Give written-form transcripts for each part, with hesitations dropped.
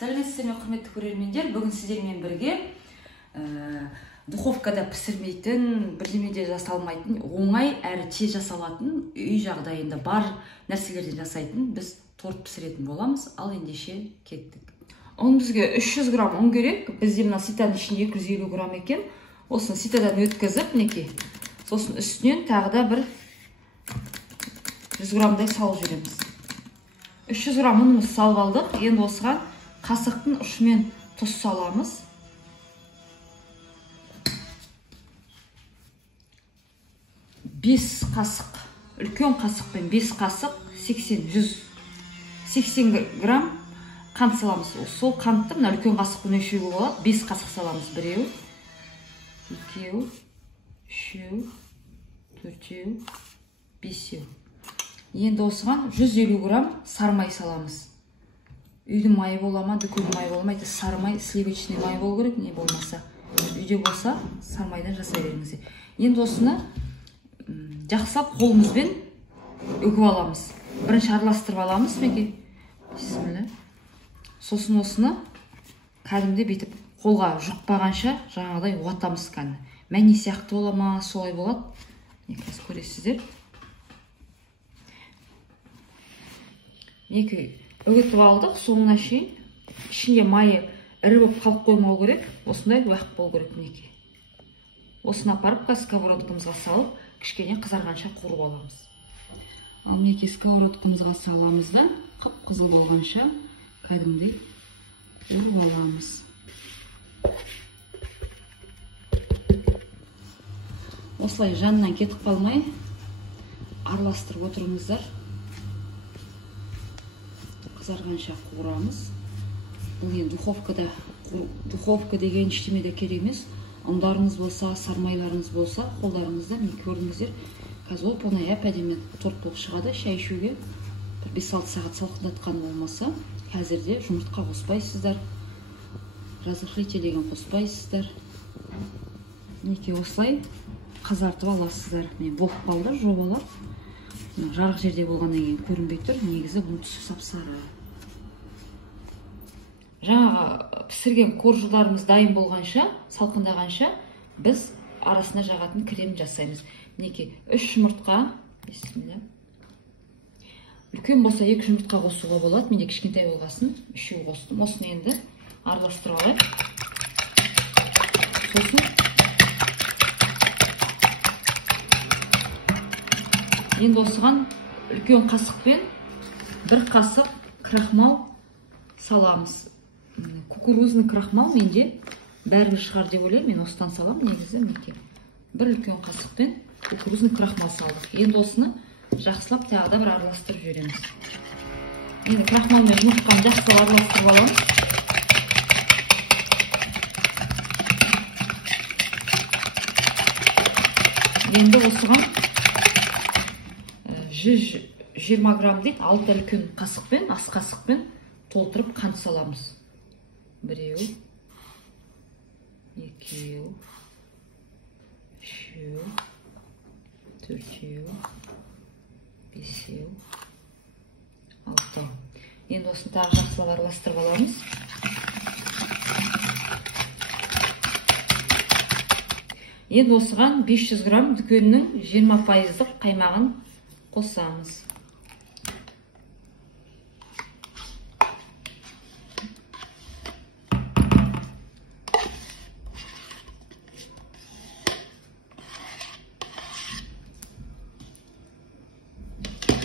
Сәлеметсіздер ме, құрметті көрермендер? Бүгін сіздермен бірге духовкада пісірмейтін, бірдемеде жасалмайтын, оңай әрі тез жасалатын, үй жағдайында бар нәрселерден жасайтын біз торт пісіретін боламыз. Ал ендеше кеттік. Бізге 300 грамм ұн керек. Бізде мына ситаның ішінде 250 грамм екен. Осыны ситадан өткізіп, мінекей. Сосын үстінен тағы да бір 100 граммдай салып жібереміз. 300 грамм ұнымызды салып алдық. Енді осыған қасықтың ұшымен тұз саламыз. Бес қасық, үлкен қасықпен 5 қасық, 180 грамм қант саламыз. Сол қантты мына үлкен қасықпен өлшеуге болады. 5 қасық саламыз. 1, 2, 3, 4, 5. Енді осыған 150 грамм сары май саламыз. Үйдің майы бола ма, дүкеннің майы бола ма, сары май, сливочный май болу керек, не болмаса. Үйде болса, сары майдан жасай беріңіздер. Енді осыны жақсылап қолымызбен үгіп аламыз. Бірінші араластырып аламыз, мінекей. Бисмилля. Сосын осыны кәдімгідей бүйтіп қолға жұқпағанша жаңағыдай уатамыз кәні. Мәне сияқты бола ма, солай болады. Қазір көресіздер. Мінекей үгітіп алдық, соңына шейін. Ішінде майы ірі болып қалып қоймау керек. Осындай уақыт болу керек, мінекей. Осыны апарып сковородкамызға салып, кішкене қызарғанша қуырып аламыз. Ал мінекей сковородкамызға саламыз да, қып-қызыл болғанша кәдімгідей қуырып аламыз. Осылай жанынан кетіп қалмай араластырып отырыңыздар. Қызарғанша қуырамыз. Бұл енді духовка деген ештемеде керек емес. Ұндарыңыз болса, сармайларыңыз болса, қолдарыңызда не көріңіздер. Қазір оп-оңай әп-әдемі торт болып шығады. Шай ішуге 5-6 сағат салқындатқан болмаса, қазірде жұмыртқа қоспайсыздар, разрыхлитель деген қоспайсыздар. Мінекей осылай қызартып аласыздар. Мен болып қалды жобалап. Жарық жерде болғаннан кейін көрінбей тұр. Негізі бұның түсі сап-сары. Жаңағы пісірген коржыларымыз дайын болғанша, салқындағанша біз арасына жағатын крем жасаймыз. Мінекей 3 жұмыртқа, бисмилля. Үлкен болса 2 жұмыртқа қосуға болады. Менде кішкентай болғасын 3 қостым. Осыны енді араластырып алайық. Сосын енді осыған үлкен қасықпен 1 қасық крахмал саламыз. Кукурузный крахмал менде бәрібір шығар деп ойлаймын. Мен осыдан салам, негізі мінекей. 1 үлкен қасықпен кукурузный крахмал салдық. Енді осыны жақсылап тағы да бір араластырып жібереміз. Енді крахмал мен жұмыртқаны жақсылап араластырып аламыз. Енді осыған 120 грамм дейді, 6 үлкен қасықпен, ас қасықпен толтырып қант саламыз. 1, 2, 3, 4, 5, 6. Енді осыны тағы жақсылап араластырып аламыз. Енді осыған 500 грамм дүкеннің 20% қаймағын қосамыз.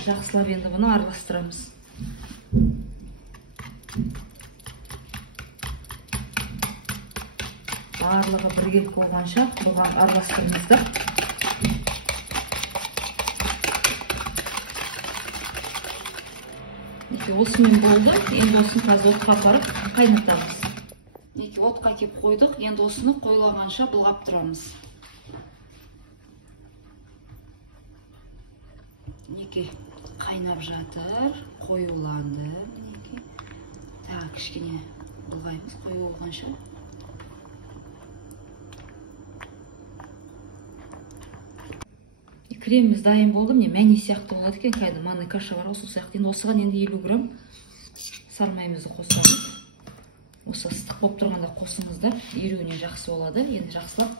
Жақсылап енді бұны араластырамыз. Барлығы бірге болғанша бұған араластырыңыздар. Осымен болды. Енді осыны қазір отқа апарып қайнатамыз. Отқа кеп қойдық. Енді осыны қойлағанша былғап тұрамыз. Қайнап жатыр, қоюланды. Тағы кішкене былғаймыз, қою болғанша. Креміміз дайын болды. Міне мәне сияқты болады екен. Кәдімгі манный каша бар, осы сияқты. Енді осыған енді 50 грамм сармаймызды қосамыз. Осы ыстық болып тұрғанда қосыңыздар, еруіне жақсы болады. Енді жақсылап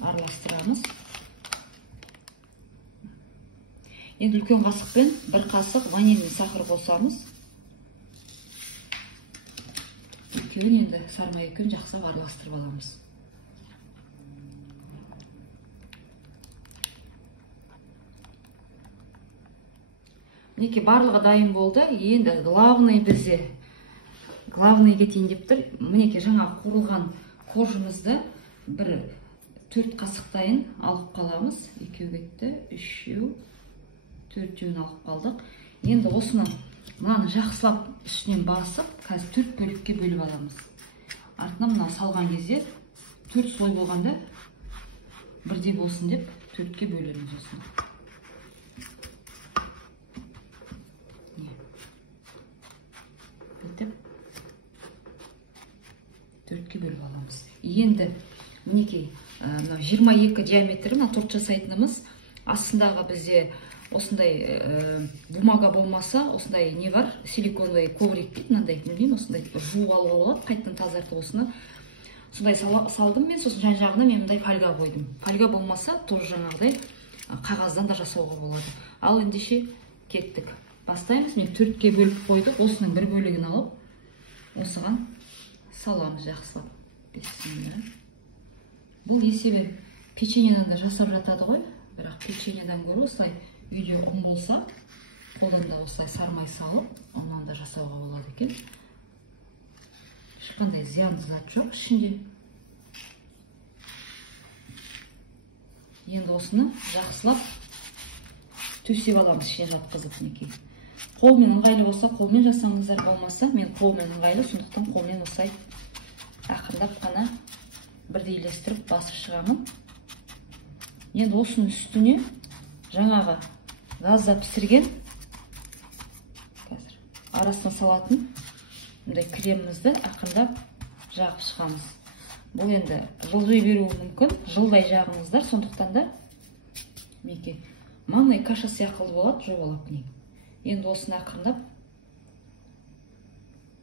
араластырамыз. Енді үлкен қасықпен 1 қасық ванильный сахар қосамыз. Екеуін енді сарма екеуін жақсылап араластырып аламыз. Мінекей барлығы дайын болды. Енді главный бізде главный кетейін деп тұр. Мінекей жаңа қуырылған коржымызды 4 қасықтайын алып қаламыз. 2 кетті, 3, 4 алып қалдық. Енді осыны мынаны жақсылап үстінен басып, қазір 4 бөлікке бөліп аламыз. Артынан мына салған кезде 4 слой болғанда бірдей болсын деп 4-ке бөлеміз осыны. Бітіп 4-ке бөліп аламыз. Енді мінекей 22 диаметрі торт жасайтынымыз. Астындағы бізде осындай бумага болмаса, осындай не бар, силиконовый коврик дейді, мынандай, білмеймін, осындай жуып алуға болады, қайттан тазартып осыны. Сондай салдым мен, сосын жан-жағына мен мындай фольга қойдым. Фольга болмаса, тоже жаңағыдай қағаздан да жасауға болады. Ал ендеше кеттік. Бастаймыз. Мен 4-ке бөліп қойдық. Осының бір бөлігін алып, осыған саламыз жақсылап. Бұл есебі печеньеден де жасап жатады ғой. Бірақ печеньеден гөрі осылай үйде ұн болса, қолдан да осылай сармай салып, онан да жасауға болады екен. Ешқандай зиянды зат жоқ ішінде. Енді осыны жақсылап төсеп аламыз, ішіне жатқызып мінекей. Қолмен ыңғайлы болса, қолмен жасаңыздар, болмаса, мен қолмен ыңғайлы, сондықтан қолмен осылай ақырындап қана бірдейлестіріп басып шығамын. Енді осының үстіне жаңағы газда пісірген арасына салатын мұндай кремімізді ақырындап жағып шығамыз. Бұл енді жылжи беруі мүмкін, жылдай жағыңыздар, сондықтан да мінекей маңдай каша сияқты болады, жобалап не. Енді осыны ақырындап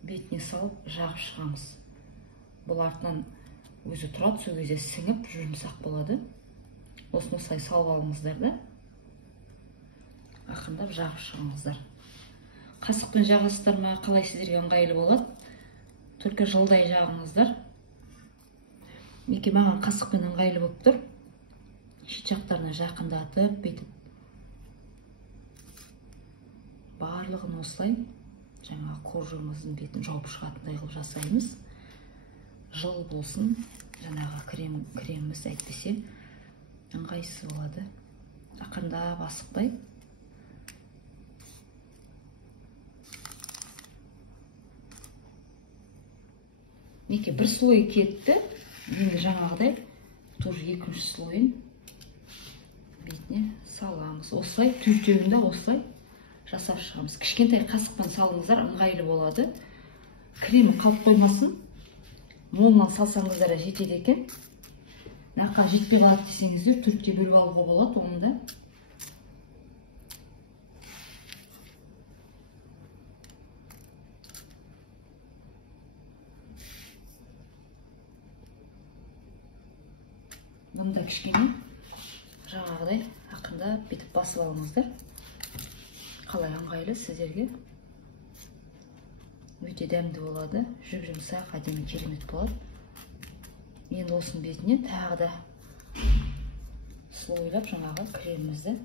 бетіне салып жағып шығамыз. Бұл артынан өзі тұрады, сол кезде сіңіп жұмсақ болады. Осыны осылай салып алыңыздар да ақырындап жағып шығыңыздар. Қасықпен жағасыздар ма, қалай сіздерге ыңғайлы болады, только жылдай жағыңыздар. Мінекей маған қасықпен ыңғайлы болып тұр. Шет жақтарына жақындатып, бетіп барлығын осылай жаңа коржымыздың бетін жауып шығатындай қылып жасаймыз. Жыл болсын, жаңағы креміміз әйтпесе ыңғайсыз болады. Ақырындап асықпай. Мінекей бір слой кетті. Енді жаңағыдай тоже екінші слойын бетіне саламыз. Осылай төртеуінде осылай жасап шығамыз. Кішкентай қасықпен салыңыздар, ыңғайлы болады. Крем қалып қоймасын. Молынан салсаңыздар жетеді екен. Наққа жетпей қалады десеңіздер, 4-ке бөліп алуға болады оны да. Бұнда кішкене жаңағыдай ақырындап бетіп басып алыңыздар. Қалай ыңғайлы сіздерге. Өте дәмді болады, жүп-жұмсақ, әдемі, керемет болады. Енді осының бетіне тағы да слойлап жаңағы кремімізді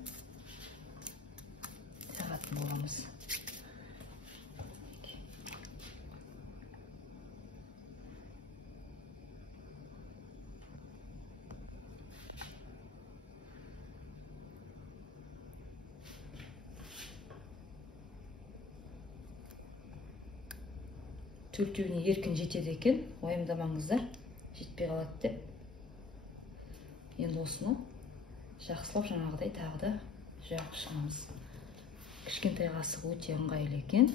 жағатын боламыз. Төртеуіне еркін жетеді екен, уайымдамаңыздар, жетпей қалады деп. Енді осыны жақсылап жаңағыдай тағы да жағып шығамыз. Кішкентай қасық өте ыңғайлы екен.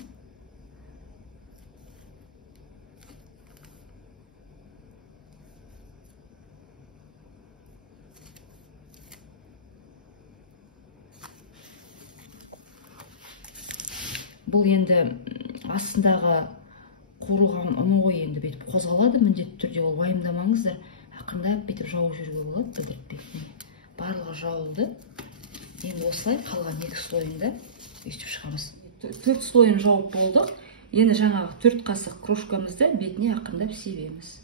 Бұл енді астындағы қуырылған ұны ғой, енді бүйтіп қозғалады міндетті түрде, ол уайымдамаңыздар. Ақырындап бүйтіп жауып жүруге болады, бүлдіртпей. Барлығы жауылды. Енді осылай қалған 2 слойында өйстіп шығамыз. 4 слойын жауып болдық. Енді жаңағы 4 қасық крошкамызды бетіне ақырындап себеміз.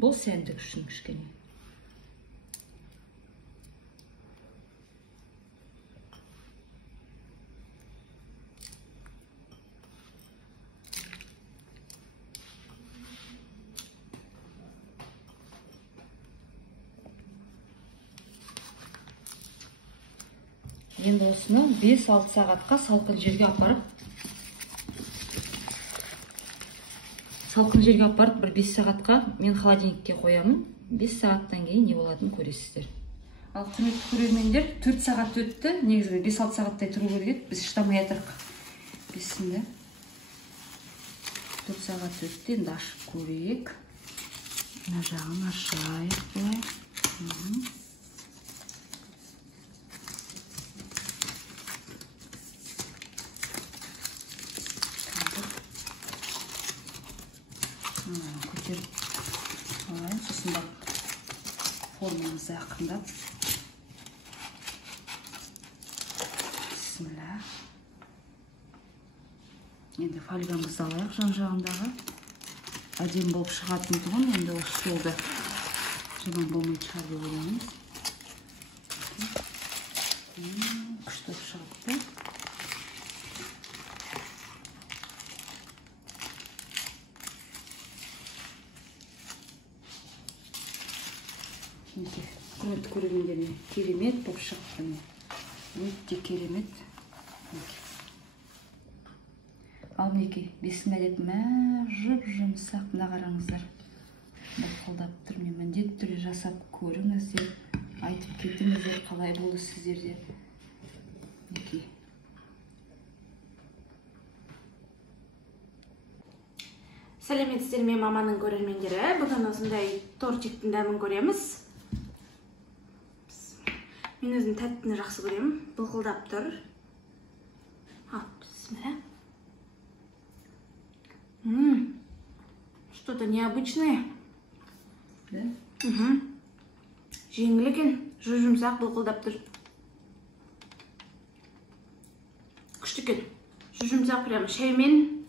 Бұл сәндік үшін кішкене. Енді осыны 5-6 сағатқа салқын жерге апарып, бір 5 сағатқа мен холодильникке қоямын. 5 сағаттан кейін не болатынын көресіздер. Ал құрметті көрермендер, 4 сағат өтті. Негізі 5-6 сағаттай тұру керек еді. Біз шыдамай жатырық. Бесінде 4 сағат өтті. Енді ашып көрейік. Мына жағын ашайық былай. Көтеріп алайын, сосын бақ формамызды ақындап. Бисмилля. Енді фольгамызды алайық жан-жағындағы. Әдем болып шығатын тұғын, енді осы жолда жаман болмай шығар деп ойлаймыз. Күштеп шығыпты. Құрметті көрермендер, керемет болып шықты. Өте керемет. Ал мінекей, бесін әдет жұп-жұмсақ, мына қараңыздар. Бұлқылдап тұр, мен міндетті түрде жасап көріңіздер, айтып кетіңіздер, қалай болды сіздерде. Мінекей. Сәлеметсіздер ме маманың көрермендері. Бүгін осындай тортиктің дәмін көреміз. Мен өзім тәттіні жақсы көремін. Бұлқылдап тұр. Бисмилля. Что-то необычное. Да? Жеңіл екен, жұмсақ бұлқылдап тұр. Күшті екен. Жұмсақ прямо шаймен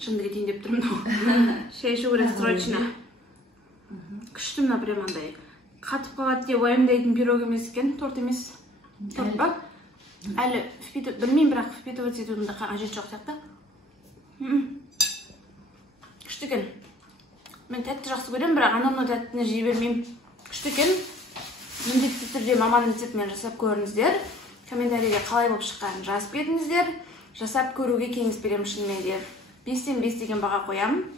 жынды кетейін деп тұрмын. Шай ішу керек срочно. Күшті мына прямо андай. Қатып қалады деп уайымдайтын пирог емес екен, торт емес. Торт па? Әлі білмеймін, бірақ впитывать етудің қажет жоқ сияқты. Күшті екен. Мен тәтті жақсы көремін, бірақ анамның тәттіні жей бермеймін. Күшті екен. Міндетті түрде маманың рецептімен жасап көріңіздер. Комментарийге қалай болып шыққанын жазып кетіңіздер. Жасап көруге кеңес беремін шынымен де. 5-тен 5 деген баға қоямын.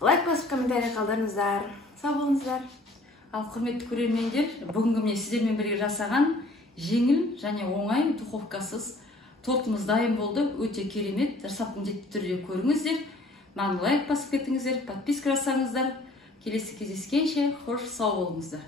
Лайк басып комментарий қалдырыңыздар. Сау болыңыздар. Ал құрметті көрермендер, бүгінгі міне сіздермен бірге жасаған жеңіл және оңай духовкасыз тортымыз дайын болды. Өте керемет. Жасап міндетті түрде көріңіздер. Маған лайк басып кетіңіздер, подписка жасаңыздар. Келесі кездескенше, хош, сау болыңыздар.